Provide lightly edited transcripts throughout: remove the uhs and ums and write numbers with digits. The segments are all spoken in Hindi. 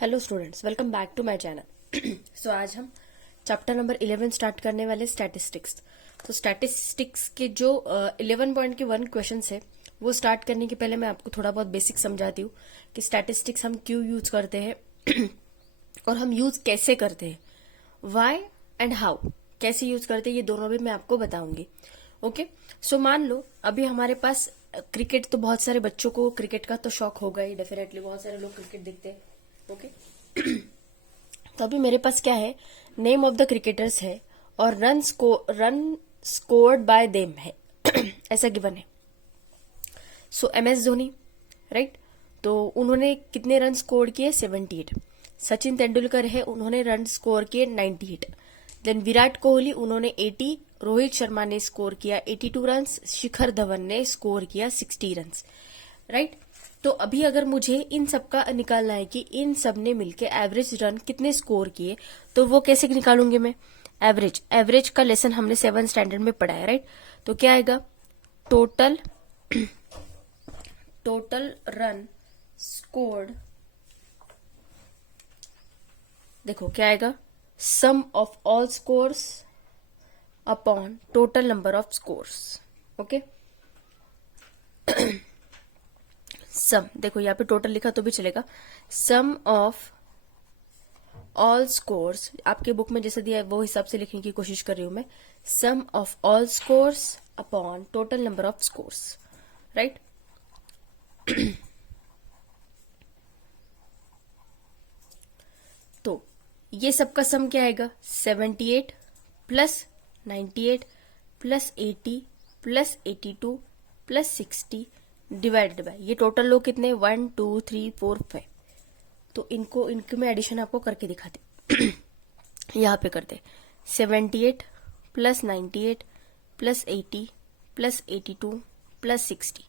Hello students, welcome back to my channel. So आज हम चैप्टर नंबर 11 स्टार्ट करने वाले स्टैटिस्टिक्स। तो स्टैटिस्टिक्स के जो 11 पॉइंट के 1 क्वेश्चन है वो स्टार्ट करने के पहले मैं आपको थोड़ा बहुत बेसिक समझाती हूँ कि स्टैटिस्टिक्स हम क्यों यूज करते हैं और हम यूज कैसे करते हैं, वाई एंड हाउ, कैसे यूज करते हैं, ये दोनों भी मैं आपको बताऊंगी। ओके, सो मान लो अभी हमारे पास क्रिकेट, तो बहुत सारे बच्चों को क्रिकेट का तो शौक होगा ही, डेफिनेटली बहुत सारे लोग क्रिकेट देखते हैं। ओके तो अभी मेरे पास क्या है, नेम ऑफ द क्रिकेटर्स है और रन स्कोर्ड बाय देम है ऐसा गिवन है। सो MS धोनी, राइट, तो उन्होंने कितने रन स्कोर किए? 78। सचिन तेंदुलकर है, उन्होंने रन स्कोर किए 98। देन विराट कोहली, उन्होंने 80। रोहित शर्मा ने स्कोर किया 82 रन। शिखर धवन ने स्कोर किया 60 रन, राइट। तो अभी अगर मुझे इन सब का निकालना है कि इन सब ने मिलके एवरेज रन कितने स्कोर किए, तो वो कैसे निकालूंगी मैं? एवरेज का लेसन हमने 7 स्टैंडर्ड में पढ़ा है, राइट। तो क्या आएगा? टोटल रन स्कोर्ड, देखो क्या आएगा, sum of all scores upon total number of scores. Okay, sum, देखो यहाँ पे टोटल लिखा तो भी चलेगा। सम ऑफ ऑल स्कोर्स, आपके बुक में जैसे दिया है वो हिसाब से लिखने की कोशिश कर रही हूं मैं। Sum of all scores upon total number of scores, right. तो ये सबका सम क्या आएगा? 78 plus 98 plus 80 plus 82 plus 60 divided by, ये टोटल लोग कितने? 1 2 3 4 5। तो इनके मैं एडिशन आपको करके दिखाती यहाँ पे करते 78 plus 98 plus 80 plus 82 plus 60,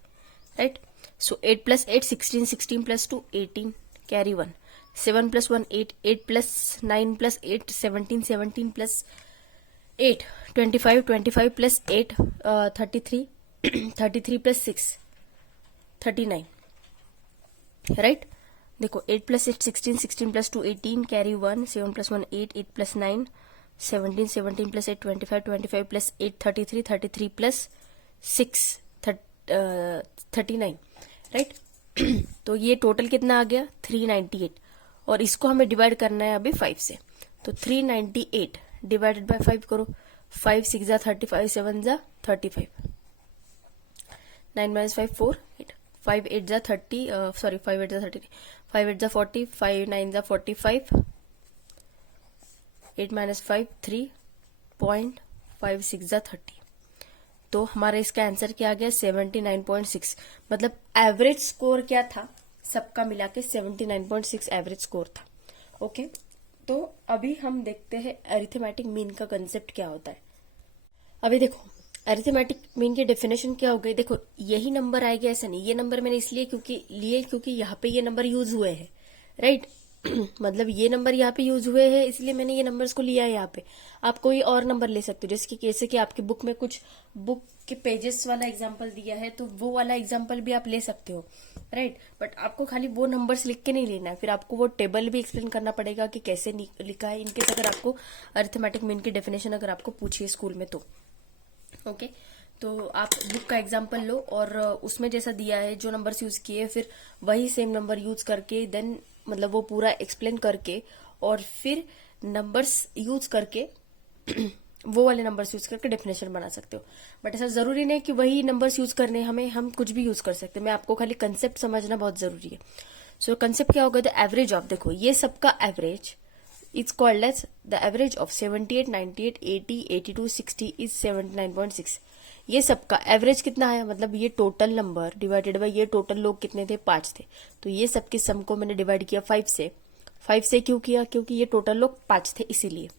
right. So 8 plus 8 16, 16 plus 2 18, carry 1, 7 plus 1 8, 8 plus 9 plus 8 17, 17 plus 8 25, 25 plus 8 33, 33 plus 6 39, right. देखो 8 plus 8 16, 16 plus 2 18, carry 1, 7 plus 1 8, 8 plus 9 17, 17 plus 8 25, 25 plus 8 33, 33 plus 6 39, right. तो ये टोटल कितना आ गया? 398, और इसको हमें डिवाइड करना है अभी 5 से। तो 398 डिवाइडेड बाय 5 करो, 5 6 जा 35, 7 जा 35, 9 माइनस 5 4 8, 5 8 जा 30, सॉरी 5 8 जा 30, 5 8 जा 40, 5 9 जा 45, 8 माइनस 5 3 पॉइंट, 5 6 जा 30। तो हमारा इसका आंसर क्या आ गया? 79.6। मतलब एवरेज स्कोर क्या था सबका मिला के? 79.6 एवरेज स्कोर था। ओके, तो अभी हम देखते हैं अरिथमेटिक मीन का कंसेप्ट क्या होता है। अभी देखो अरिथमेटिक मीन की डेफिनेशन क्या हो गई। देखो यही नंबर आएगा ऐसा नहीं, ये नंबर मैंने इसलिए क्योंकि यहाँ पे ये नंबर यूज हुए हैं, राइट। मतलब ये नंबर यहाँ पे यूज हुए हैं इसलिए मैंने ये नंबर्स को लिया है यहाँ पे। आप कोई और नंबर ले सकते हो, जैसे कि आपकी बुक में कुछ बुक के पेजेस वाला एग्जांपल दिया है तो वो वाला एग्जांपल भी आप ले सकते हो, राइट। बट आपको खाली वो नंबर्स लिख के नहीं लेना है, फिर आपको वो टेबल भी एक्सप्लेन करना पड़ेगा कि कैसे लिखा है, इनकेस अगर आपको अरिथमेटिक मीन की डेफिनेशन अगर आपको पूछिए स्कूल में तो। ओके, तो आप बुक का एग्जांपल लो और उसमें जैसा दिया है जो नंबर्स यूज किए फिर वही सेम नंबर यूज करके, देन मतलब वो पूरा एक्सप्लेन करके और फिर नंबर्स यूज करके वो वाले नंबर्स यूज करके डेफिनेशन बना सकते हो। बट ऐसा जरूरी नहीं कि वही नंबर्स यूज करने, हम कुछ भी यूज कर सकते हैं। मैं आपको खाली कंसेप्ट समझना बहुत जरूरी है। सो कंसेप्ट क्या होगा? द एवरेज ऑफ, देखो ये सबका average is called as the average of 78 98 80 82 60 is 79.6। ये सबका एवरेज कितना है? मतलब ये टोटल नंबर डिवाइडेड बाय ये टोटल लोग कितने थे? 5 थे। तो ये सबके सम को मैंने डिवाइड किया 5 से। 5 से क्यों किया? क्योंकि ये टोटल लोग 5 थे इसीलिए।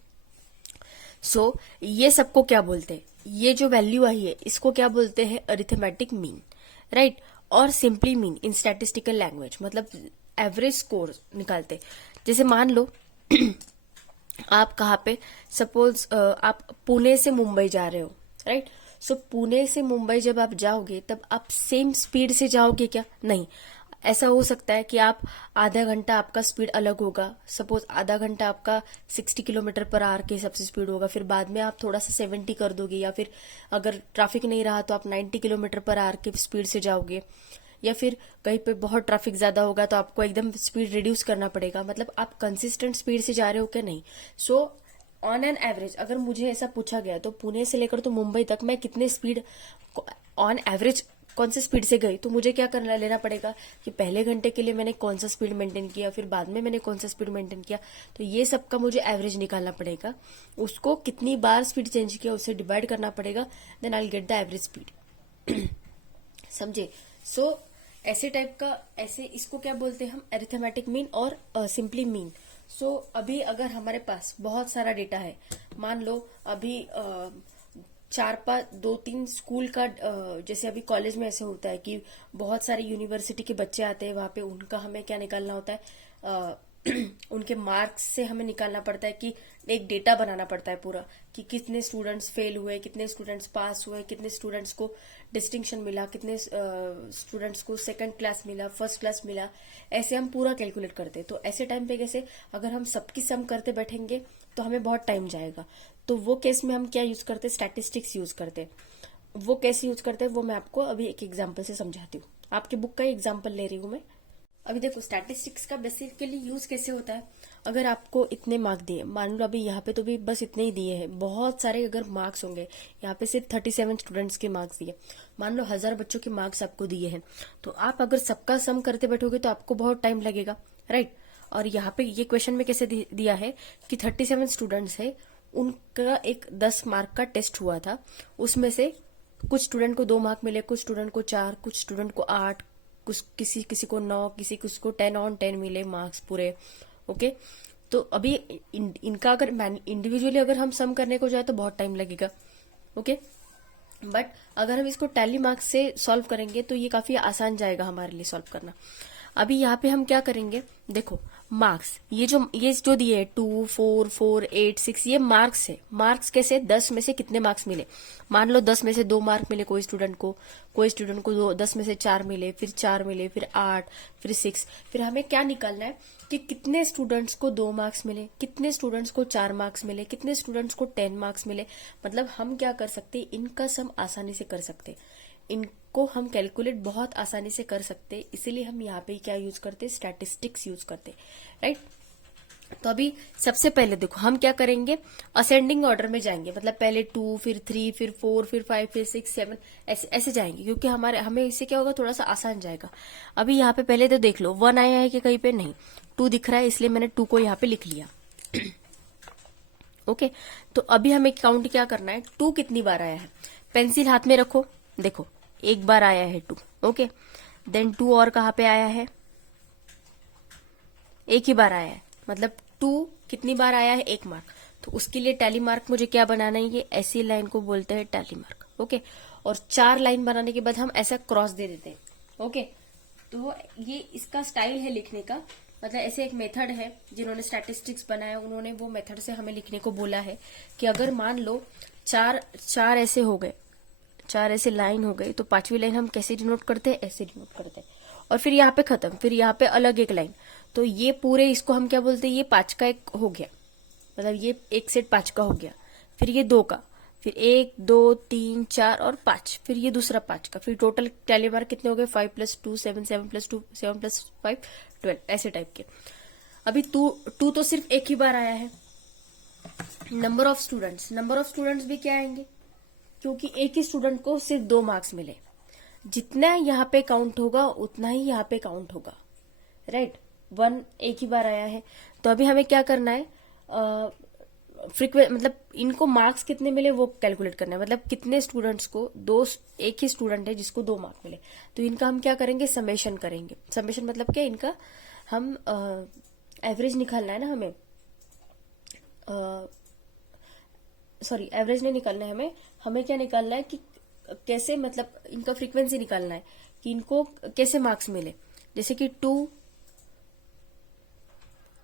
सो ये सबको क्या बोलते हैं? ये जो वैल्यू आई है इसको क्या बोलते हैं? Arithmetic mean, right. और simply mean in statistical language, मतलब एवरेज स्कोर निकालते। जैसे मान लो आप कहाँ पे, सपोज आप पुणे से मुंबई जा रहे हो, राइट। सो पुणे से मुंबई जब आप जाओगे तब आप सेम स्पीड से जाओगे क्या? नहीं, ऐसा हो सकता है कि आप आधा घंटा आपका स्पीड अलग होगा, सपोज आधा घंटा आपका 60 किलोमीटर पर आवर के हिसाब से स्पीड होगा, फिर बाद में आप थोड़ा सा 70 कर दोगे, या फिर अगर ट्रैफिक नहीं रहा तो आप 90 किलोमीटर पर आवर के स्पीड से जाओगे, या फिर कहीं पे बहुत ट्रैफिक ज्यादा होगा तो आपको एकदम स्पीड रिड्यूस करना पड़ेगा। मतलब आप कंसिस्टेंट स्पीड से जा रहे हो क्या, नहीं। सो ऑन एन एवरेज अगर मुझे ऐसा पूछा गया तो पुणे से लेकर तो मुंबई तक मैं कितने स्पीड ऑन एवरेज कौन से स्पीड से गई, तो मुझे क्या करना लेना पड़ेगा कि पहले घंटे के लिए मैंने कौन सा स्पीड मेंटेन किया, फिर बाद में मैंने कौन सा स्पीड मेंटेन किया, तो ये सब का मुझे एवरेज निकालना पड़ेगा। उसको कितनी बार स्पीड चेंज किया उससे डिवाइड करना पड़ेगा, then I get the average speed. समझे। सो ऐसे टाइप का, ऐसे इसको क्या बोलते हैं हम, अरिथमेटिक मीन और सिंपली मीन। सो अभी अगर हमारे पास बहुत सारा डेटा है, मान लो अभी 4-5 2-3 स्कूल का, जैसे अभी कॉलेज में ऐसे होता है कि बहुत सारे यूनिवर्सिटी के बच्चे आते हैं, वहां पे उनका हमें क्या निकालना होता है, उनके मार्क्स से हमें निकालना पड़ता है कि एक डेटा बनाना पड़ता है पूरा, कि कितने स्टूडेंट्स फेल हुए, कितने स्टूडेंट्स पास हुए, कितने स्टूडेंट्स को डिस्टिंक्शन मिला, कितने स्टूडेंट्स को सेकंड क्लास मिला, फर्स्ट क्लास मिला, ऐसे हम पूरा कैलकुलेट करते हैं। तो ऐसे टाइम पे कैसे अगर हम सबकी सम करते बैठेंगे तो हमें बहुत टाइम जाएगा। तो वो केस में हम क्या यूज करते हैं, स्टैटिस्टिक्स यूज करते हैं। वो कैसे यूज करते हैं वो मैं आपको अभी एक एग्जाम्पल से समझाती हूँ। आपकी बुक का एग्जाम्पल ले रही हूँ मैं। अभी देखो स्टैटिस्टिक्स का बेसिकली यूज कैसे होता है। अगर आपको इतने मार्क दिए, मान लो अभी यहाँ पे तो भी बस इतने ही दिए हैं, बहुत सारे अगर मार्क्स होंगे, यहाँ पे सिर्फ 37 स्टूडेंट्स के मार्क्स दिए, मान लो 1000 बच्चों के मार्क्स आपको दिए हैं, तो आप अगर सबका सम करते बैठोगे तो आपको बहुत टाइम लगेगा, राइट। और यहाँ पे ये क्वेश्चन में कैसे दिया है कि 37 स्टूडेंट्स है, उनका एक 10 मार्क का टेस्ट हुआ था, उसमें से कुछ स्टूडेंट को 2 मार्क मिले, कुछ स्टूडेंट को 4, कुछ स्टूडेंट को 8, कुछ किसी किसी को 9, किसी को 10/10 मिले मार्क्स पूरे। ओके, तो अभी इनका अगर इंडिविजुअली अगर हम सम करने को जाए तो बहुत टाइम लगेगा। ओके, बट अगर हम इसको टैली मार्क्स से सॉल्व करेंगे तो ये काफी आसान जाएगा हमारे लिए सॉल्व करना। अभी यहाँ पे हम क्या करेंगे, देखो मार्क्स ये जो दिए है 2, 4, 4, 8, 6, ये मार्क्स है। मार्क्स कैसे, 10 में से कितने मार्क्स मिले, मान लो 10 में से 2 मार्क मिले कोई स्टूडेंट को, 10 में से 4 मिले, फिर 4 मिले, फिर 8, फिर 6, फिर हमें क्या निकालना है कि कितने स्टूडेंट्स को 2 मार्क्स मिले, कितने स्टूडेंट्स को 4 मार्क्स मिले, कितने स्टूडेंट्स को 10 मार्क्स मिले। मतलब हम क्या कर सकते, इनका सम आसानी से कर सकते, इनको हम कैलकुलेट बहुत आसानी से कर सकते, इसीलिए हम यहाँ पे क्या यूज करते, स्टैटिस्टिक्स यूज करते, राइट। तो अभी सबसे पहले देखो हम क्या करेंगे, असेंडिंग ऑर्डर में जाएंगे, मतलब पहले 2, फिर 3, फिर 4, फिर 5, फिर 6, 7 ऐसे जाएंगे, क्योंकि हमें इससे क्या होगा, थोड़ा सा आसान जाएगा। अभी यहाँ पे पहले तो देख लो 1 आया है कि कहीं पे नहीं, 2 दिख रहा है, इसलिए मैंने 2 को यहाँ पे लिख लिया। ओके, तो अभी हमें काउंट क्या करना है, 2 कितनी बार आया है, पेंसिल हाथ में रखो, देखो 1 बार आया है 2। ओके, देन 2 और कहाँ पे आया है, 1 ही बार आया है, मतलब 2 कितनी बार आया है, 1 मार्क। तो उसके लिए टैली मार्क मुझे क्या बनाना है, ये ऐसी लाइन को बोलते हैं टैली मार्क। ओके, और 4 लाइन बनाने के बाद हम ऐसा क्रॉस दे देते हैं। ओके, तो ये इसका स्टाइल है लिखने का, मतलब ऐसे एक मेथड है, जिन्होंने स्टैटिस्टिक्स बनाया उन्होंने वो मेथड से हमें लिखने को बोला है कि अगर मान लो चार ऐसे हो गए, 4 ऐसे लाइन हो गई, तो 5वीं लाइन हम कैसे डिनोट करते हैं, ऐसे डिनोट करते हैं, और फिर यहाँ पे खत्म, फिर यहाँ पे अलग एक लाइन। तो ये पूरे इसको हम क्या बोलते हैं, ये 5 का एक हो गया, मतलब ये एक सेट 5 का हो गया, फिर ये 2 का, फिर 1, 2, 3, 4 और 5, फिर ये दूसरा 5 का, फिर टोटल टैली मार्क कितने हो गए, 5 + 2 7, 7 + 2 7 + 5 12, ऐसे टाइप के। अभी 2 तो सिर्फ एक ही बार आया है। नंबर ऑफ स्टूडेंट्स भी क्या आएंगे, क्योंकि एक ही स्टूडेंट को सिर्फ 2 मार्क्स मिले, जितना यहाँ पे काउंट होगा उतना ही यहाँ पे काउंट होगा, राइट। 1 एक ही बार आया है, तो अभी हमें क्या करना है, मतलब इनको मार्क्स कितने मिले वो कैलकुलेट करना है, मतलब कितने स्टूडेंट्स को एक ही स्टूडेंट है जिसको 2 मार्क मिले, तो इनका हम क्या करेंगे, समेशन करेंगे। समेशन मतलब क्या, इनका हम एवरेज निकालना है ना हमें, सॉरी एवरेज नहीं निकालना है हमें क्या निकालना है कि कैसे, मतलब इनका फ्रीक्वेंसी निकालना है कि इनको कैसे मार्क्स मिले। जैसे कि 2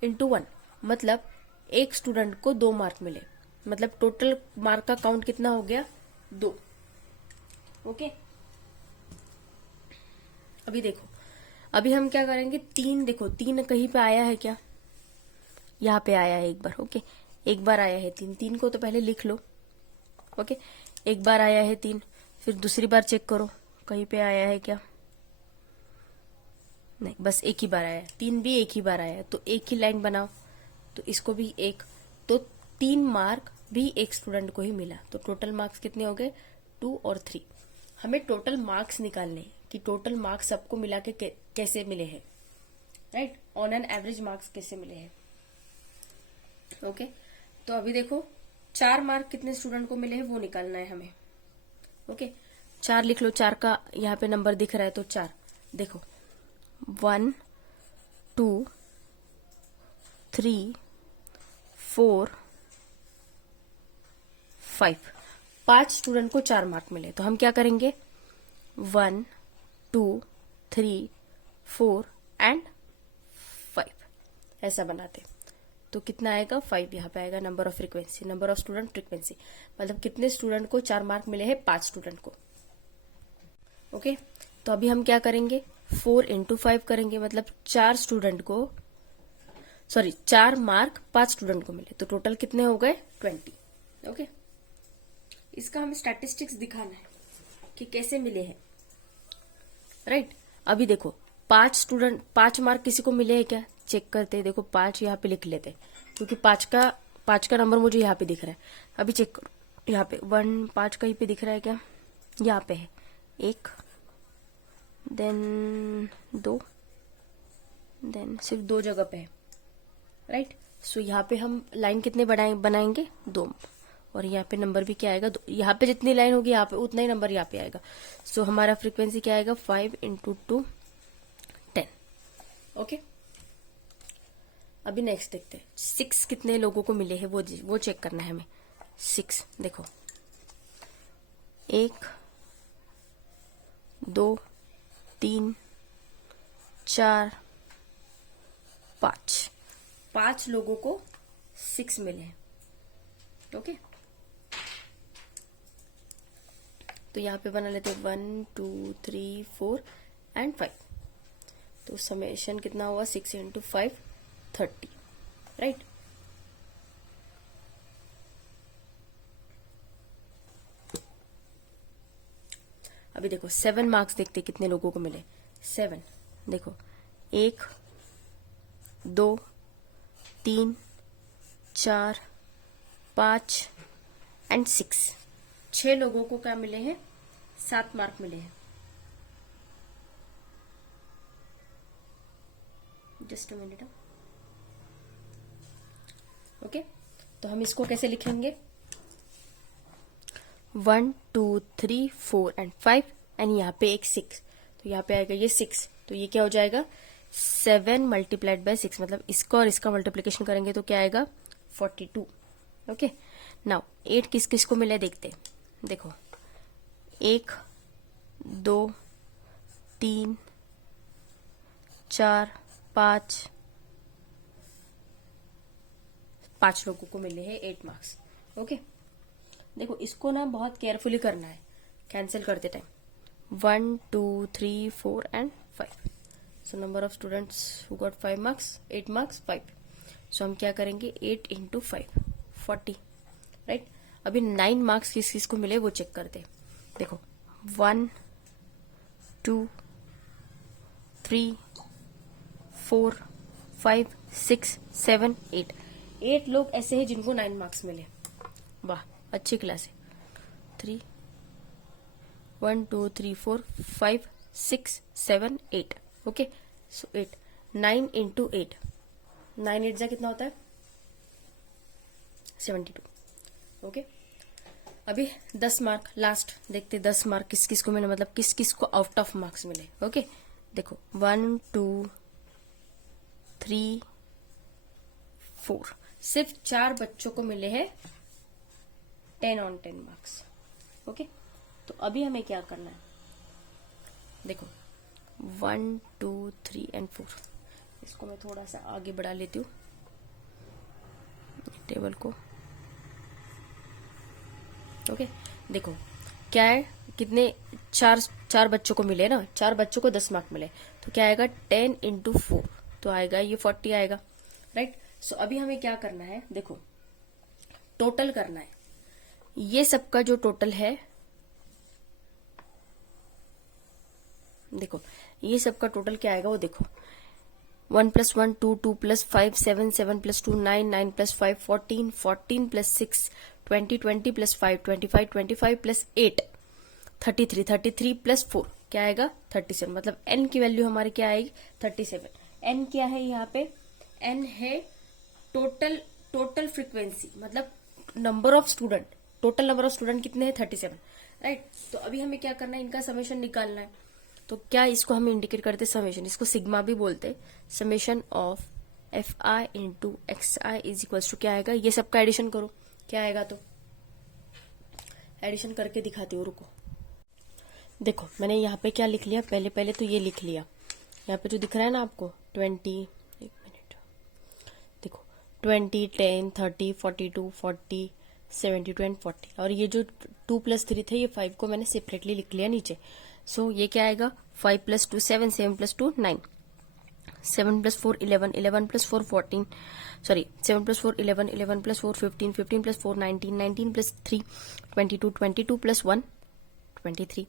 × 1, मतलब एक स्टूडेंट को 2 मार्क मिले, मतलब टोटल मार्क का काउंट कितना हो गया, 2। ओके, अभी देखो अभी हम क्या करेंगे, 3 देखो 3 कहीं पे आया है क्या, यहाँ पे आया है एक बार। ओके, एक बार आया है 3, 3 को तो पहले लिख लो। ओके, एक बार आया है 3, फिर दूसरी बार चेक करो कहीं पे आया है क्या, नहीं, बस एक ही बार आया है। 3 भी एक ही बार आया है, तो एक ही लाइन बनाओ। तो इसको भी एक, तो 3 मार्क भी एक स्टूडेंट को ही मिला। तो टोटल मार्क्स कितने हो गए, 2 और 3। हमें टोटल मार्क्स निकालने हैं कि टोटल मार्क्स सबको मिला के कैसे मिले हैं, right, on an average marks कैसे मिले हैं। ओके, तो अभी देखो 4 मार्क कितने स्टूडेंट को मिले हैं वो निकालना है हमें। ओके, 4 लिख लो, 4 का यहाँ पे नंबर दिख रहा है तो 4। देखो 1 2 3 4 5, 5 स्टूडेंट को 4 मार्क मिले। तो हम क्या करेंगे, 1 2 3 4 एंड 5 ऐसा बनाते। तो कितना आएगा, 5 यहाँ पे आएगा। Number of frequency, number of student frequency, मतलब कितने स्टूडेंट को 4 मार्क मिले हैं, 5 स्टूडेंट को। ओके, तो अभी हम क्या करेंगे, 4 इंटू 5 करेंगे, मतलब 4 स्टूडेंट को, सॉरी 4 मार्क 5 स्टूडेंट को मिले। तो टोटल कितने हो गए, 20। ओके, इसका हमें स्टैटिस्टिक्स दिखाना है कि कैसे मिले हैं, राइट। अभी देखो 5 मार्क किसी को मिले हैं क्या, चेक करते, देखो 5 यहाँ पे लिख लेते, क्योंकि 5 का नंबर मुझे यहाँ पे दिख रहा है। अभी चेक करो, यहाँ पे 5 कहीं पे दिख रहा है क्या, यहाँ पे है 1, देन 2, देन सिर्फ 2 जगह पे है, राइट। सो यहाँ पे हम लाइन कितने बनाएंगे, 2, और यहाँ पे नंबर भी क्या आएगा, 2। यहाँ पे जितनी लाइन होगी यहाँ पे उतना ही नंबर यहाँ पे आएगा। सो हमारा फ्रीक्वेंसी क्या आएगा, 5 इंटू 2 10। ओके, अभी नेक्स्ट देखते हैं 6 कितने लोगों को मिले हैं वो चेक करना है हमें। 6 देखो 1 2 3 4 5, 5 लोगों को 6 मिले हैं। ओके, तो यहाँ पे बना लेते हैं 1 2 3 4 एंड 5। तो समेशन कितना हुआ, 6 इंटू 5 30, राइट। अभी देखो 7 मार्क्स देखते कितने लोगों को मिले। 7 देखो 1 2 3 4 5 एंड 6, 6 लोगों को क्या मिले हैं, 7 मार्क मिले हैं। Just a minute. ओके, तो हम इसको कैसे लिखेंगे, 1 2 3 4 एंड 5 एंड यहाँ पे एक 6, तो यहाँ पे आएगा ये 6। तो ये क्या हो जाएगा, 7 मल्टीप्लाइड बाय 6, मतलब इसका और इसका मल्टीप्लीकेशन करेंगे तो क्या आएगा, 42। ओके, नाउ 8 किस किस को मिले देखते, देखो 1 2 3 4 5 लोगों को मिले हैं 8 मार्क्स। ओके, देखो इसको ना बहुत केयरफुली करना है कैंसिल करते time. 1 2 3 4 and 5, so number of students who got 5 marks, 8 marks 5। सो हम क्या करेंगे, 8 इंटू 5 40, राइट। अभी 9 मार्क्स किस किस को मिले वो चेक करते, देखो 1 2 3 4 5 6 7 8, 8 लोग ऐसे हैं जिनको 9 मार्क्स मिले। वाह, अच्छी क्लास है। 3 1 2 3 4 5 6 7 8। ओके, सो 8 9 इंटू 8, 9 8 जा कितना होता है, 72। ओके, अभी 10 मार्क लास्ट देखते, 10 मार्क किस किस को मिले, मतलब किस किस को आउट ऑफ मार्क्स मिले। ओके, देखो 1 2 3 4, सिर्फ 4 बच्चों को मिले हैं 10 on 10 मार्क्स। ओके, तो अभी हमें क्या करना है, देखो 1 2 3 एंड 4, इसको मैं थोड़ा सा आगे बढ़ा लेती हूँ टेबल को। ओके, देखो क्या है, कितने, चार बच्चों को मिले ना, 4 बच्चों को 10 मार्क मिले, तो क्या आएगा 10 इंटू 4, तो आएगा ये 40 आएगा, राइट। सो अभी हमें क्या करना है, देखो टोटल करना है, ये सबका जो टोटल है, देखो ये सबका टोटल क्या आएगा वो देखो, 1 + 1 2, 2 + 5 7, 7 + 2 9, 9 + 5 14, 14 + 6 20, 20 + 5 25, 25 + 8 33, 33 + 4 क्या आएगा 37, मतलब n की वैल्यू हमारी क्या आएगी 37। n क्या है यहाँ पे, n है टोटल फ्रीक्वेंसी, मतलब number of student, total number of student कितने हैं 37, राइट। तो अभी हमें क्या करना है, इनका समेशन निकालना है। तो क्या इसको हम इंडिकेट करते समेशन, इसको सिग्मा भी बोलते, summation of F I into X I is equals to क्या आएगा, ये सबका एडिशन करो क्या आएगा, तो एडिशन करके दिखाती हूँ, रुको। देखो मैंने यहाँ पे क्या लिख लिया, पहले तो ये लिख लिया, यहाँ पे जो दिख रहा है ना आपको 20, एक मिनट, देखो 20 10 30 42 40 72 एंड 40, और ये जो 2 + 3 थे ये 5 को मैंने सेपरेटली लिख लिया नीचे। सो ये क्या आएगा 5 + 2 7, 7 + 2 9, 7 + 4 11, 11 + 4 14, सॉरी 7 + 4 11, 11 + 4 15, 15 + 4 19, 19 + 3 22, 22 + 1 23,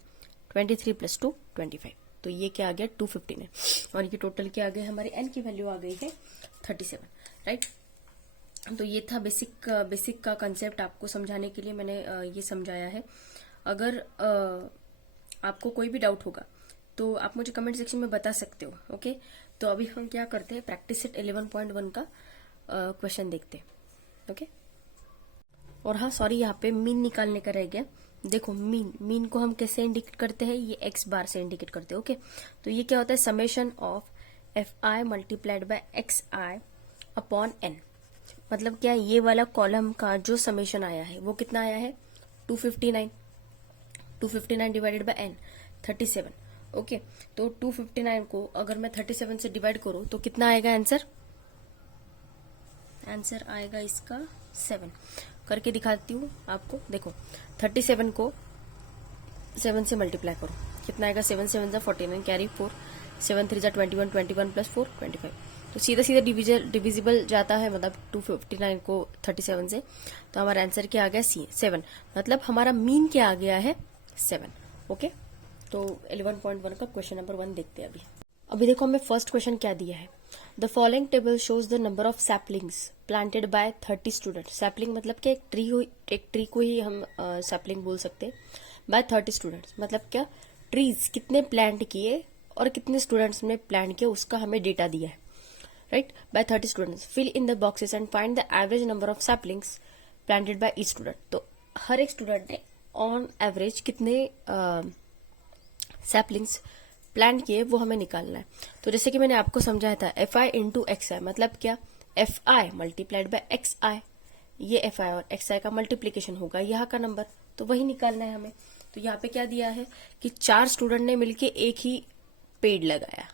23 + 2 25, तो ये क्या आ गया 215 है, और ये टोटल क्या आ गया, हमारी n की वैल्यू आ गई है 37, राइट। तो ये था बेसिक का कंसेप्ट, आपको समझाने के लिए मैंने ये समझाया है। अगर आपको कोई भी डाउट होगा तो आप मुझे कमेंट सेक्शन में बता सकते हो, ओके। तो अभी हम क्या करते हैं, प्रैक्टिस सेट 11.1 का क्वेश्चन देखते हैं, ओके। और हाँ सॉरी, यहाँ पे मीन निकालने का रह गया। देखो मीन को हम कैसे इंडिकेट करते हैं, ये x बार से इंडिकेट करते हैं, ओके। तो ये क्या होता है, summation of F I multiplied by X I upon n, मतलब क्या, ये वाला कॉलम का जो समेशन आया है वो कितना आया है 259, 259 डिवाइडेड बाय n 37, ओके। तो 259 को अगर मैं 37 से डिवाइड करूं तो कितना आएगा आंसर, आंसर आएगा इसका 7, करके दिखाती हूँ आपको। देखो 37 को 7 से मल्टीप्लाई करो, कितना आएगा, 7 7 जा 49 कैरी 4, 7 3 जा 21, 21 + 4 25, तो सीधा डिविजिबल जाता है, मतलब 259 को 37 से, तो हमारा आंसर क्या आ गया 7, मतलब हमारा मीन क्या आ गया है 7, ओके। तो 11.1 का क्वेश्चन नंबर 1 देखते हैं अभी देखो हमें फर्स्ट क्वेश्चन क्या दिया है, the following table shows the number of saplings planted bye 30 student, sapling मतलब कि एक ट्री को ही हम सैपलिंग बोल सकते हैं, बाय 30 स्टूडेंट्स, मतलब क्या ट्रीज कितने प्लांट किए और कितने स्टूडेंट्स ने प्लांट किया उसका हमें डेटा दिया है, right, by 30 students, fill in the boxes and find the average number of saplings planted by each student, तो हर एक स्टूडेंट ने ऑन एवरेज कितने सैपलिंग्स प्लांट किए वो हमें निकालना है। तो जैसे कि मैंने आपको समझाया था F I into X I, मतलब क्या, F I multiplied by X I, ये एफ आई और एक्स आई का मल्टीप्लीकेशन होगा यहाँ का नंबर, तो वही निकालना है हमें। तो यहाँ पे क्या दिया है कि 4 स्टूडेंट ने मिलके एक ही पेड़ लगाया,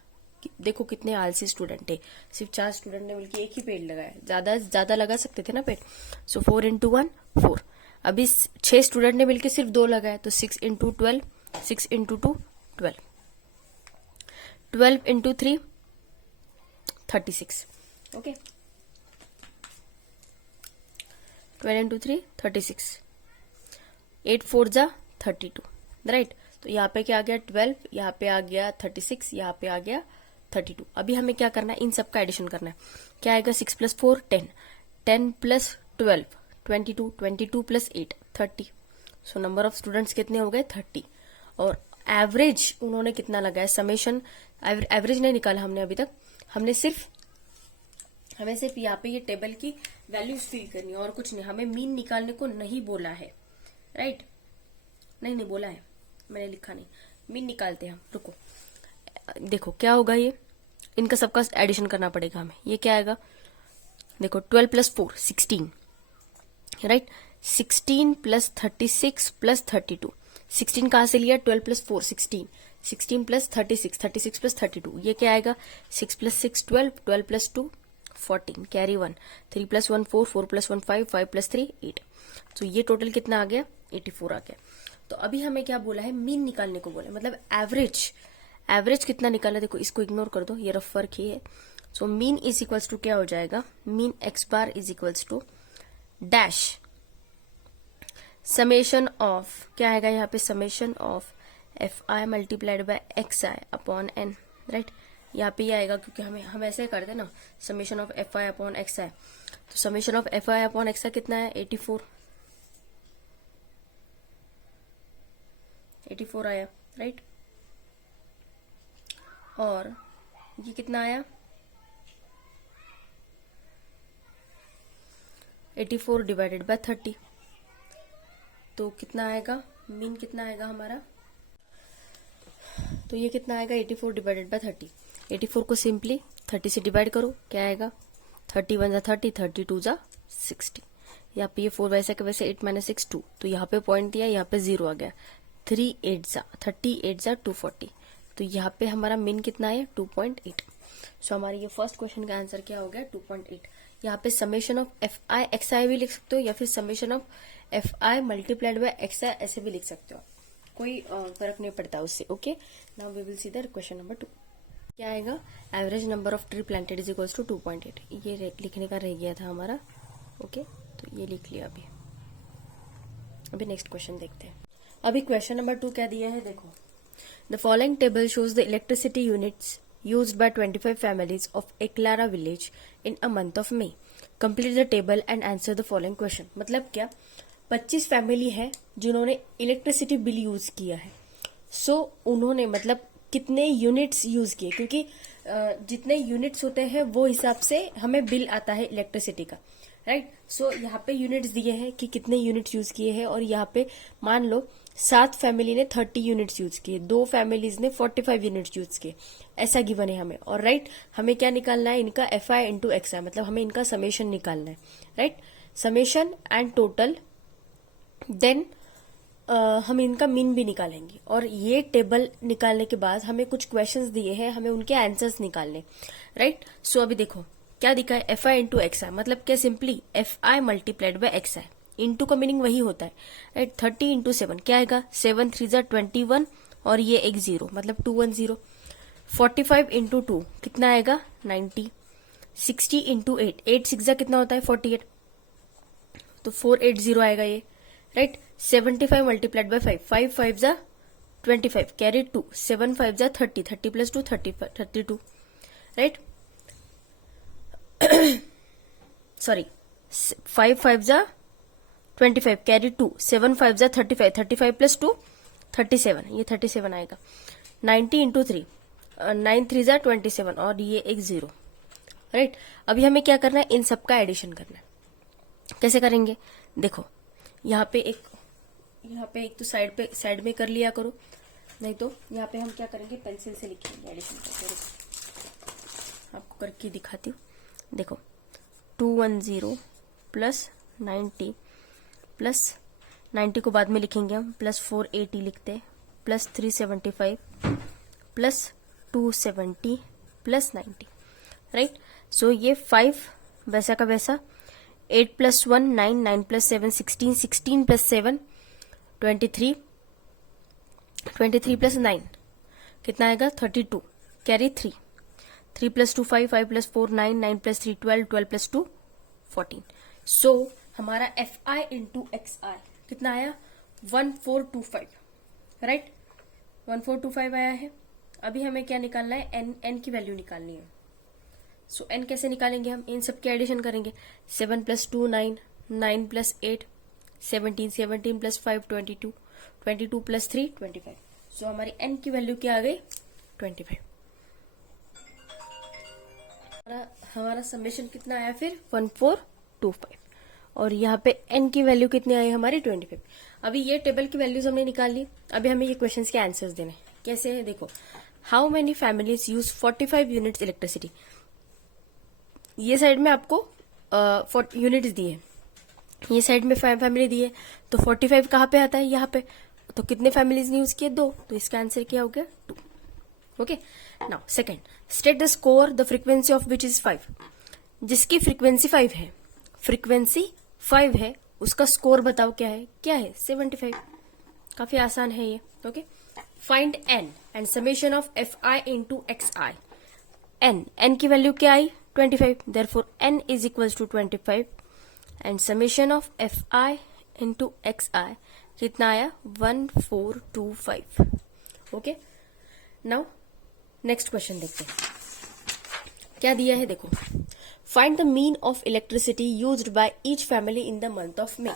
देखो कितने आलसी स्टूडेंट है, सिर्फ 4 स्टूडेंट ने मिलके एक ही पेड़ लगाया, ज्यादा लगा सकते थे ना पेड़। सो 4 × 1 4, अभी 6 स्टूडेंट ने मिलके सिर्फ 2 लगाया, तो 6 × 12, 6 × 2 12, 12 × 3 36, ओके, 12 × 3 36, 8 4 जा 32, राइट। तो यहाँ पे क्या आ गया 12, यहाँ पे आ गया 36, यहाँ पे आ गया 32। अभी हमें क्या करना है, इन सब का एडिशन करना है, क्या आएगा 6 + 4 10, 10 + 12 22, 22 + 8 30, सो नंबर ऑफ स्टूडेंट्स कितने हो गए 30, और एवरेज उन्होंने कितना लगाया, समेशन एवरेज नहीं निकाला हमने अभी तक, हमें सिर्फ यहाँ पे ये टेबल की वैल्यूज फिल करनी है और कुछ नहीं, हमें मीन निकालने को नहीं बोला है, राइट, नहीं बोला है, मैंने लिखा नहीं, मीन निकालते हैं हम, रुको। देखो क्या होगा, ये इनका सबका एडिशन करना पड़ेगा हमें, ये क्या आएगा, देखो 12 + 4 16, राइट, 16 + 36 + 32, 16 कहां से लिया, 12 + 4 16, 16 + 36, 36 + 32, ये क्या आएगा 6 + 6 12, 12 + 2 14 कैरी 1, 3 + 1 4, 4 + 1 5, 5 + 3 8, तो ये टोटल कितना आ गया 84 आ गया। तो अभी हमें क्या बोला है, मीन निकालने को बोला है, मतलब एवरेज। एवरेज कितना निकाला, देखो इसको इग्नोर कर दो, ये रफ फर्क ही है। So mean is equals to क्या हो जाएगा, mean X bar is equals to dash summation of, क्या आएगा यहाँ पे, summation of F I multiplied by X I upon N, right. यहाँ पे ये आएगा क्योंकि हम ऐसे करते हैं ना, summation of F I upon X I. तो summation of F I upon X I कितना है, 84 आया, राइट। और ये कितना आया, 84 डिवाइडेड बाय 30, तो कितना आएगा, मीन कितना आएगा हमारा, तो ये कितना आएगा, 84 डिवाइडेड बाय 30। 84 को सिंपली 30 से डिवाइड करो, क्या आएगा, 31 जा 30, 32 जा 60। यहाँ पे ये 4 वैसे के वैसे 8 माइनस 6 2, तो यहाँ पे पॉइंट दिया, यहाँ पे 0 आ गया। 38 जा 240, तो यहाँ पे हमारा मीन कितना है, 2.8। सो हमारे ये फर्स्ट क्वेश्चन का आंसर क्या हो गया, 2.8। यहाँ पे summation of F I X I भी लिख सकते हो, या फिर summation of F I multiplied by X I ऐसे भी लिख सकते हो, कोई फर्क नहीं पड़ता उससे। Okay, now we will see the question number 2। क्या आएगा, average number of tree planted is equals to 2.8। ये लिखने का रह गया था हमारा। ओके, तो ये लिख लिया। अभी नेक्स्ट क्वेश्चन देखते हैं। अभी क्वेश्चन नंबर 2 क्या दिया है, देखो, the following table shows the electricity units used by 25 families of Eklara village in a month of May. Complete the table and answer the following question. मतलब क्या, 25 फैमिली है जिन्होंने इलेक्ट्रिसिटी बिल यूज किया है। सो उन्होंने मतलब कितने यूनिट्स यूज किए, क्योंकि जितने यूनिट्स होते हैं वो हिसाब से हमें बिल आता है इलेक्ट्रिसिटी का, राइट। सो यहाँ पे यूनिट्स दिए हैं कि कितने यूनिट्स यूज किए हैं, और यहाँ पे मान लो 7 फैमिली ने 30 यूनिट्स यूज किए, 2 फैमिलीज ने 45 यूनिट्स यूज किए, ऐसा गिवन है हमें। और राइट, हमें क्या निकालना है, इनका F I into X I, मतलब हमें इनका समेशन निकालना है, right. Summation and total, then हम इनका मीन भी निकालेंगे। और ये टेबल निकालने के बाद हमें कुछ क्वेश्चंस दिए हैं, हमें उनके आंसर्स निकालने, राइट। सो अभी देखो क्या दिखा है, F I into X I, मतलब क्या, simply F I multiplied by X I. Into का मीनिंग वही होता है, राइट। 30 इंटू 7 क्या आएगा, 7 3 जा 21, और ये एक 0 मतलब 210। 45 इंटू 2 कितना आएगा, 90। 60 इंटू 8, 8 6 जा कितना होता है, 48, तो 480 आएगा ये, राइट। 75 मल्टीप्लाइड बाय 5, 5 5 जा 25, कैरी 2, 7 5 जा 30, 30 प्लस 2 32, राइट। सॉरी, 5 5 जा 25, कैरी 2, 7 5 जा 35, 35 प्लस 2 37, ये 37 आएगा। 90 इंटू 3, 9 3 जा 27, और ये एक 0, राइट। अभी हमें क्या करना है, इन सबका एडिशन करना है। कैसे करेंगे, देखो यहाँ पे एक तो साइड में कर लिया करो, नहीं तो यहाँ पे हम क्या करेंगे, पेंसिल से लिखेंगे एडिशन करके। आपको करके दिखाती हूँ, देखो 210 प्लस 90 प्लस 90 को बाद में लिखेंगे हम, प्लस 480 लिखते, प्लस 375 प्लस 270 प्लस 90, राइट। सो ये 5 वैसा का वैसा, 8 प्लस 1 9, 9 प्लस 7 16, 16 प्लस 7 23, 23 प्लस 9 कितना आएगा, 32, carry 3, 3 plus 2 5, 5 plus 4 9, 9 plus 3 12, 12 plus 2 14। सो हमारा F I into X I कितना आया, 1425, राइट। 1425 आया है। अभी हमें क्या निकालना है, एन की वैल्यू निकालनी है। सो एन कैसे निकालेंगे, हम इन सबके एडिशन करेंगे। 7 प्लस 2 9, 9 प्लस 8 17, 17 प्लस 5 22, 22 प्लस 3 25। सो हमारी एन की वैल्यू क्या आ गई, 25। हमारा समेशन कितना आया फिर, 1425, और यहाँ पे एन की वैल्यू कितनी आई हमारी, 25। अभी ये टेबल की वैल्यूज हमने निकाल ली। अभी हमें ये क्वेश्चंस के आंसर्स देने, कैसे है देखो, how many families use 45 units electricity. ये साइड में आपको यूनिट्स दिए, ये साइड में 5 फैमिली दी है, तो 45 कहाँ पे आता है, यहाँ पे। तो कितने फैमिलीज ने यूज किए, 2, तो इसका आंसर क्या हो गया, 2। Okay, now second, state the score the frequency of which is 5। जिसकी फ्रीक्वेंसी 5 है, फ्रीक्वेंसी 5 है, उसका स्कोर बताओ क्या है, 75, काफी आसान है ये. Okay, find n and summation of fi into xi. n की वैल्यू क्या आई? 25. Therefore n is equals to 25 and summation of fi into xi कितना आया? 1425. ओके, नाउ नेक्स्ट क्वेश्चन देखते हैं क्या दिया है. देखो, find the mean of electricity used by each family in the month of May.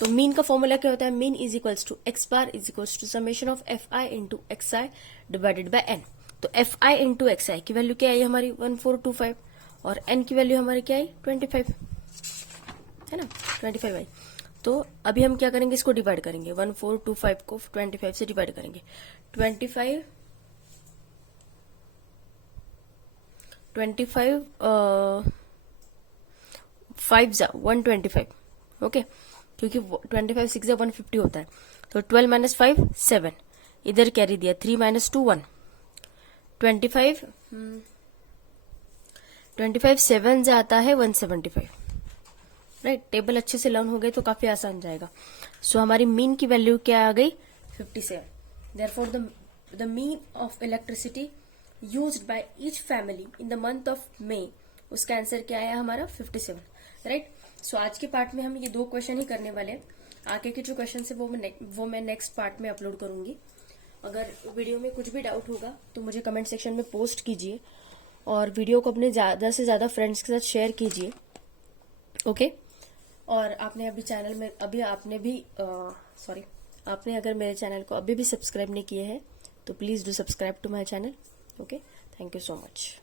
तो मीन का फॉर्मूला क्या होता है? Mean is equals to X bar is equals to summation of F I into X I divided by N. तो F I into X I की वैल्यू क्या आई हमारी? 1425 और एन की वैल्यू हमारी क्या आई? 25 है ना, 25 आई. तो अभी हम क्या करेंगे? इसको डिवाइड करेंगे. 1425 को 25 से डिवाइड करेंगे. 25 5 जा 125. ओके, क्योंकि 25 6 जा 150 होता है. तो 12 माइनस 5 7. इधर कैरी दिया 3 माइनस 2 1. 25 7 जा आता है 175. राइट, टेबल अच्छे से लर्न हो गए तो काफी आसान जाएगा. सो हमारी मीन की वैल्यू क्या आ गई? 57. Therefore the mean of electricity used by each family in the month of मे, उसका आंसर क्या आया हमारा? 57. राइट. सो आज के पार्ट में हम ये 2 क्वेश्चन ही करने वाले हैं. आगे के जो क्वेश्चन है वो मैं नेक्स्ट पार्ट में अपलोड करूंगी. अगर वीडियो में कुछ भी डाउट होगा तो मुझे कमेंट सेक्शन में पोस्ट कीजिए और वीडियो को अपने ज्यादा से ज्यादा फ्रेंड्स के साथ शेयर कीजिए. ओके, और आपने अभी चैनल में आपने अगर मेरे चैनल को अभी भी सब्सक्राइब नहीं किए हैं तो please do subscribe to my channel. Okay, thank you so much.